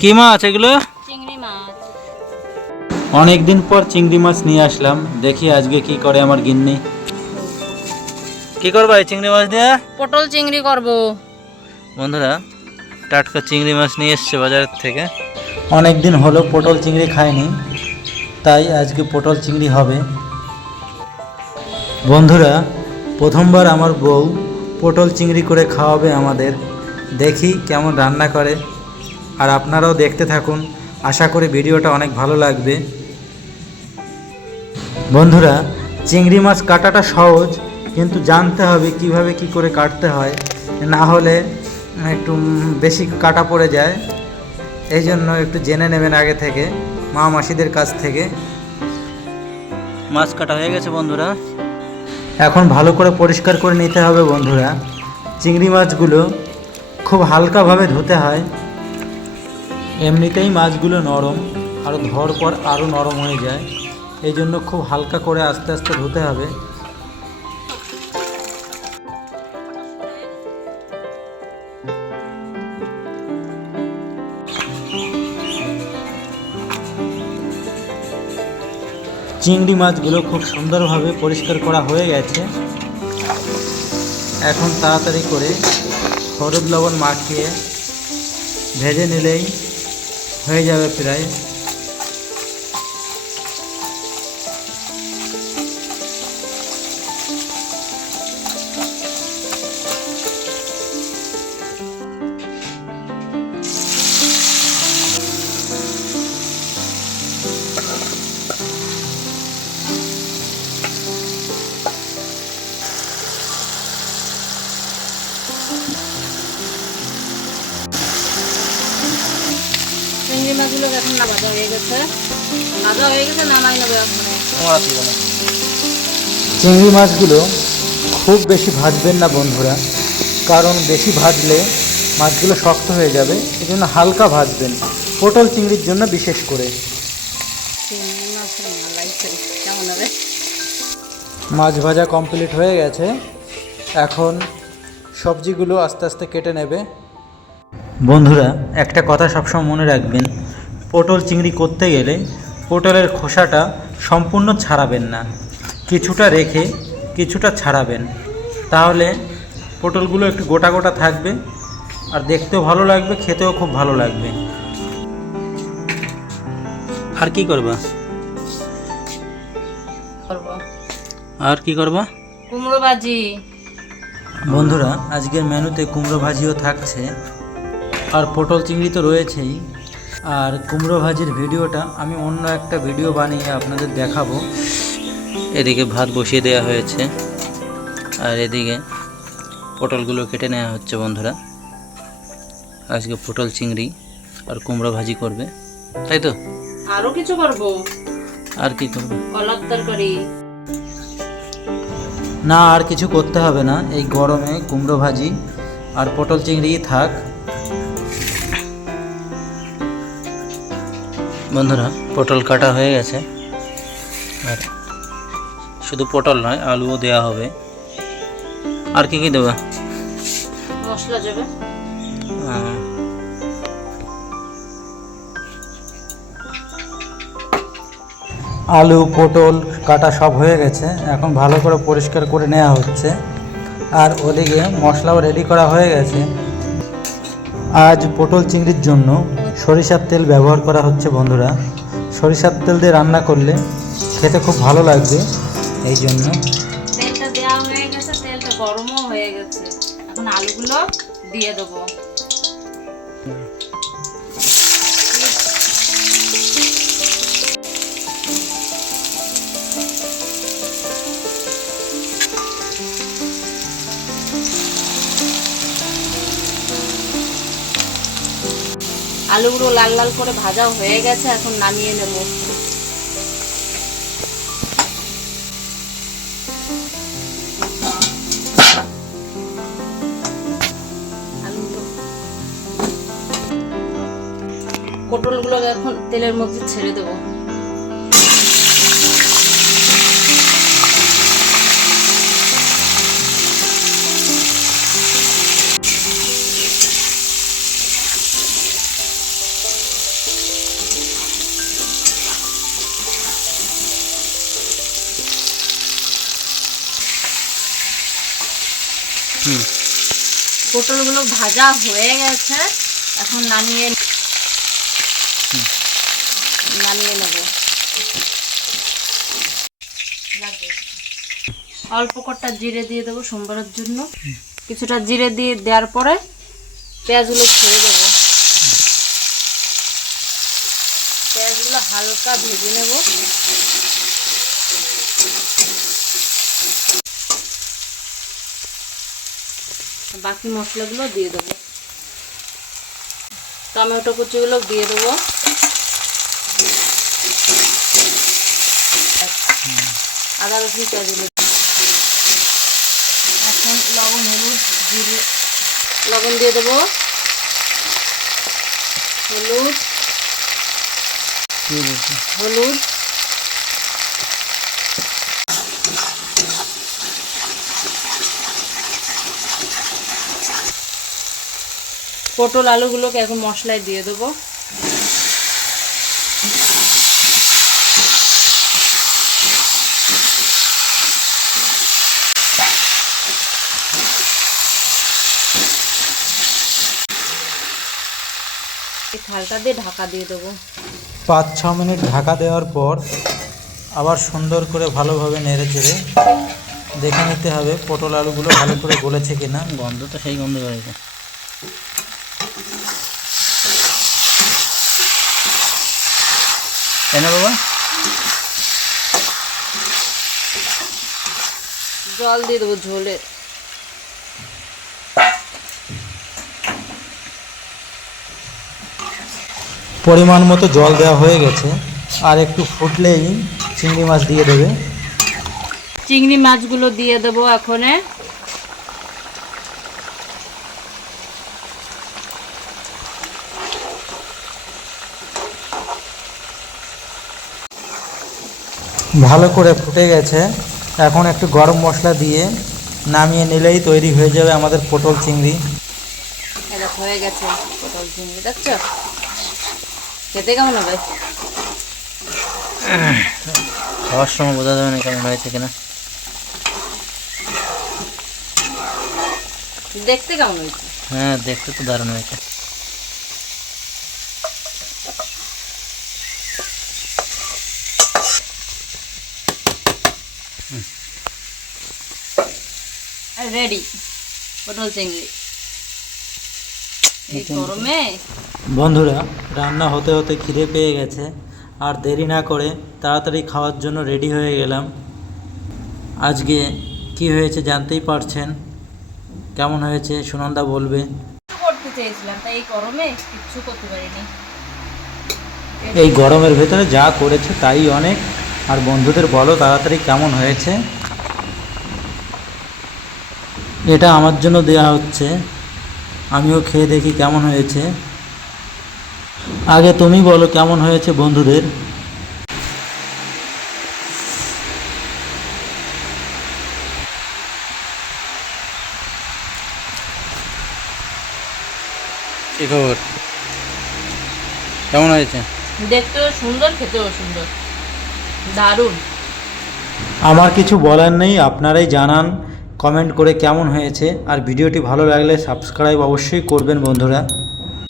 কি মাছ এগুলো? চিংড়ি মাছ। অনেক দিন পর চিংড়ি মাছ নিয়ে আসলাম। দেখি আজকে কি করে আমার গিন্নি। কি করবা এই চিংড়ি মাছ দিয়ে পটল চিংড়ি করব। বন্ধুরা টাটকা চিংড়ি মাছ নিয়ে এসছে বাজার থেকে। অনেক দিন হলো পটল চিংড়ি খাইনি তাই আজকে পটল চিংড়ি হবে। বন্ধুরা প্রথমবার আমার বউ পটল চিংড়ি করে খাওয়াবে আমাদের। দেখি কেমন রান্না করে। আর আপনারাও দেখতে থাকুন। আশা করি ভিডিওটা অনেক ভালো লাগবে। বন্ধুরা চিংড়ি মাছ কাটাটা সহজ কিন্তু জানতে হবে কীভাবে কি করে কাটতে হয়। না হলে একটু বেশি কাটা পড়ে যায়। এই জন্য একটু জেনে নেবেন আগে থেকে মা মাসিদের কাছ থেকে। মাছ কাটা হয়ে গেছে বন্ধুরা। এখন ভালো করে পরিষ্কার করে নিতে হবে বন্ধুরা। চিংড়ি মাছগুলো খুব হালকাভাবে ধুতে হয়। এমনিতেই মাছগুলো নরম, আর ধোয়ার পর আরও নরম হয়ে যায়। এই জন্য খুব হালকা করে আস্তে আস্তে ধুতে হবে। চিংড়ি মাছগুলো খুব সুন্দরভাবে পরিষ্কার করা হয়ে গেছে। এখন তাড়াতাড়ি করে হলুদ লবণ মাখিয়ে ভেজে নিলেই হয়ে যাবে প্রায়। চিংড়ি মাছগুলো এখন না ভাজা হয়ে গেছে। ভাজা হয়ে গেছে নামাই নেবে এখন। চিংড়ি মাছগুলো খুব বেশি ভাজবেন না বন্ধুরা কারণ বেশি ভাজলে মাছগুলো শক্ত হয়ে যাবে এই জন্য হালকা ভাজবেন পটল চিংড়ির জন্য বিশেষ করে। মাছ ভাজা কমপ্লিট হয়ে গেছে এখন সবজিগুলো আস্তে আস্তে কেটে নেবে। বন্ধুরা একটা কথা সবসময় মনে রাখবেন পটল চিংড়ি করতে গেলে পটলের খোসাটা সম্পূর্ণ ছাড়াবেন না। কিছুটা রেখে কিছুটা ছাড়াবেন। তাহলে পটলগুলো একটু গোটা গোটা থাকবে আর দেখতেও ভালো লাগবে খেতেও খুব ভালো লাগবে। আর কি করবা? আর কি করবা? কুমড়ো ভাজি। বন্ধুরা আজকের মেনুতে কুমড়ো ভাজিও থাকছে। আর পটল চিংড়ি তো রয়েছেই। আর কুমড়ো ভাজির ভিডিওটা আমি অন্য একটা ভিডিও বানিয়ে আপনাদের দেখাবো। এদিকে ভাত বসিয়ে দেওয়া হয়েছে। আর এদিকে পটলগুলো কেটে নেওয়া হচ্ছে বন্ধুরা। আজকে পটল চিংড়ি আর কুমড়ো ভাজি করবে। তাই তো? আরও কিছু করব? আর কি করবে? কলার তরকারি। না আর কিছু করতে হবে না। এই গরমে কুমড়ো ভাজি আর পটল চিংড়িই থাক। বন্ধুরা পটল কাটা হয়ে গেছে। আর শুধু পটল নয় আলুও দেওয়া হবে। আর কি কি দেবা? মশলা যাবে। আলু পটল কাটা সব হয়ে গেছে। এখন ভালো করে পরিষ্কার করে নেওয়া হচ্ছে। আর ওদিকে মশলাও রেডি করা হয়ে গেছে। আজ পটল চিংড়ির জন্য সরিষার তেল ব্যবহার করা হচ্ছে, বন্ধুরা। সরিষার তেল দিয়ে রান্না করলে খেতে খুব ভালো লাগবে। এই জন্য তেলটা দেওয়া হয়ে গেছে, তেলটা গরমও হয়ে গেছে। এখন আলুগুলো দিয়ে দেবো। আলুগুলো লাল লাল করে ভাজা হয়ে গেছে, এখন নামিয়ে নেব। পটলগুলো এখন তেলের মধ্যে ছেড়ে দেবো। পটলগুলো ভাজা হয়ে গেছে এখন নামিয়ে নামিয়ে নেব। অল্প কটা জিরে দিয়ে দেবো সোমবারের জন্য। কিছুটা জিরে দিয়ে দেওয়ার পরে পেঁয়াজগুলো ছেড়ে দেবো। পেঁয়াজগুলো হালকা ভেজে নেব। বাকি মশলাগুলো দিয়ে দেবো। টমেটো কুচিগুলো দিয়ে দেবো। আদা রসুন পেঁয়াজগুলো এখন লবণ হলুদ জিরে লবণ দিয়ে দেবো। হলুদ হলুদ পটল আলুগুলোকে এখন মশলায় দিয়ে দেবো। এই থালটা দিয়ে ঢাকা দিয়ে দেবো। পাঁচ ছ মিনিট ঢাকা দেওয়ার পর আবার সুন্দর করে ভালোভাবে নেড়ে চেড়ে দেখে নিতে হবে পটল আলুগুলো ভালো করে গলেছে কিনা। গন্ধ তো সেই গন্ধ বেরোয়। তাই না বাবা। জল দিয়ে দেবো ঝোলে। পরিমাণ মতো জল দেওয়া হয়ে গেছে। আর একটু ফুটলেই চিংড়ি মাছ দিয়ে দেবে। চিংড়ি মাছগুলো দিয়ে দেবো এখনে। ভালো করে ফুটে গেছে। এখন একটু গরম মশলা দিয়ে নামিয়ে নিলেই তৈরি হয়ে যাবে আমাদের পটল চিংড়ি। হয়ে গেছে পটল চিংড়ি দেখছ? খেতে কেমন হবে? খাওয়ার সময় বোঝা যাবে না কেমন হয়েছে কিনা। দেখতে কেমন হয়েছে? হ্যাঁ দেখতে তো দারুণ হয়েছে। রেডি পটল চিংড়ি এই গরমে? বন্ধুরা রান্না হতে হতে খিদে পেয়ে গেছে। আর দেরি না করে তাড়াতাড়ি খাওয়ার জন্য রেডি হয়ে গেলাম। আজকে কি হয়েছে জানতেই পারছেন? কেমন হয়েছে? সুনন্দা বলবে। করতে চেয়েছিলাম তাই এই গরমে কিচ্ছু করতে পারিনি। এই গরমের ভেতরে যা করেছে তাই অনেক। আর বন্ধুদের বলো তাড়াতাড়ি কেমন হয়েছে? এটা আমার জন্য দেয়া হচ্ছে। আমিও খেয়ে দেখি কেমন হয়েছে। আগে তুমি বলো কেমন হয়েছে বন্ধুদের। কি খবর? কেমন হয়েছে? দেখতেও সুন্দর খেতেও সুন্দর। দারুণ। আমার কিছু বলার নেই আপনারাই জানান। কমেন্ট করে কেমন হয়েছে আর ভিডিওটি ভালো লাগলে সাবস্ক্রাইব অবশ্যই করবেন বন্ধুরা।